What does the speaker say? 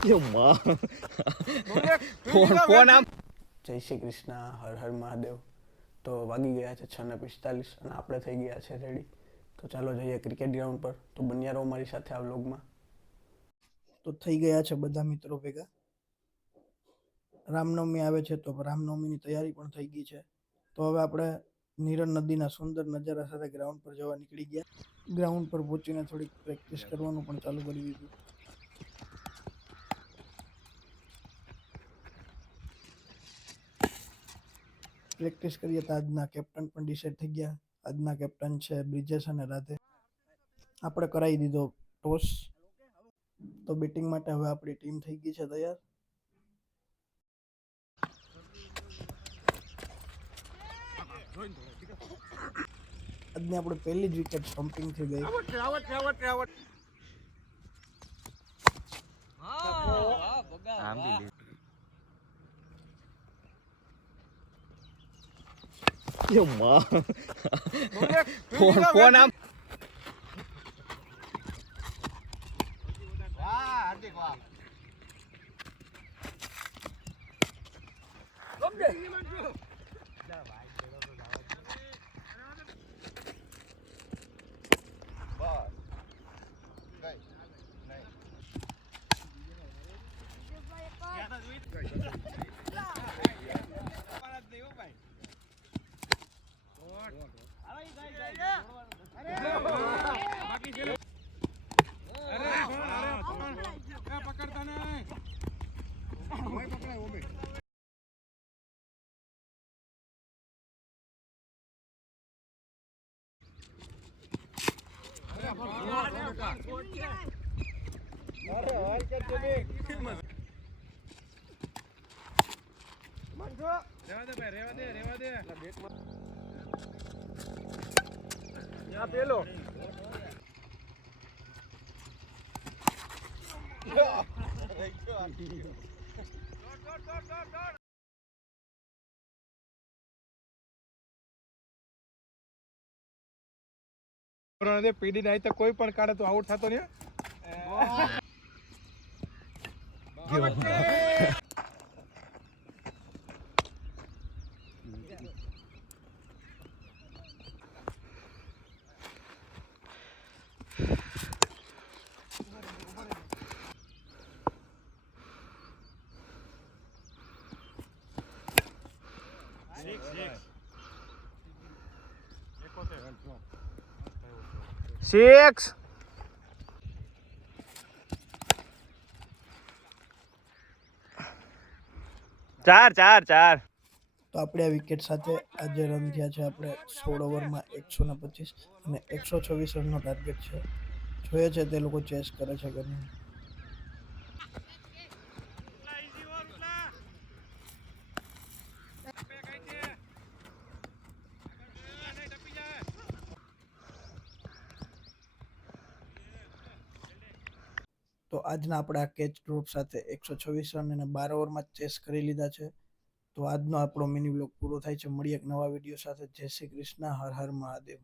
જય શ્રી કૃષ્ણ, હર હર મહાદેવ. તો વાગી ગયા છે 6:45 અને આપણે થઈ ગયા છે રેડી. તો ચાલો જઈએ ક્રિકેટ ગ્રાઉન્ડ પર. તો બન્યા રહો મારી સાથે આ વ્લોગમાં. તો થઈ ગયા છે બધા મિત્રો ભેગા. રામનવમી આવે છે તો રામનવમીની તૈયારી પણ થઈ ગઈ છે. તો હવે આપણે નીરણ નદીના સુંદર નજારા સાથે ગ્રાઉન્ડ પર જવા નીકળી ગયા. ગ્રાઉન્ડ પર પહોંચીને થોડીક પ્રેક્ટિસ કરવાનું પણ ચાલુ કરી દીધું. પ્રેક્ટિસ કરીએ તો આજના કેપ્ટન પણ ડિસાઈડ થઈ ગયા. આજના કેપ્ટન છે બ્રિજેશ અને રાધે. આપણે કરાવી દીધો ટોસ. તો બેટિંગ માટે હવે આપણી ટીમ થઈ ગઈ છે તૈયાર. આજની આપણે પહેલી જ વિકેટ સ્ટમ્પિંગ થઈ ગઈ. ફોન આમ પેલો પીડી નાઈ તો કોઈ પણ કાઢે તો આઉટ થતો ને. સિક્સ ચાર ચાર ચાર. તો આપણે આ વિકેટ સાથે આજે રન થયા છે આપણે 16 ઓવરમાં 125 અને 126 રનનો ટાર્ગેટ છે. જોઈએ છે તે લોકો ચેસ કરે છે કે નહીં. તો આજના આપણે આ કેચ ડ્રોપ સાથે 126 રન અને 12 ઓવરમાં ચેસ કરી લીધા છે. તો આજનો આપણો મિની બ્લોગ પૂરો થાય છે. મળીએ એક નવા વિડીયો સાથે. જય શ્રી કૃષ્ણ, હર હર મહાદેવ.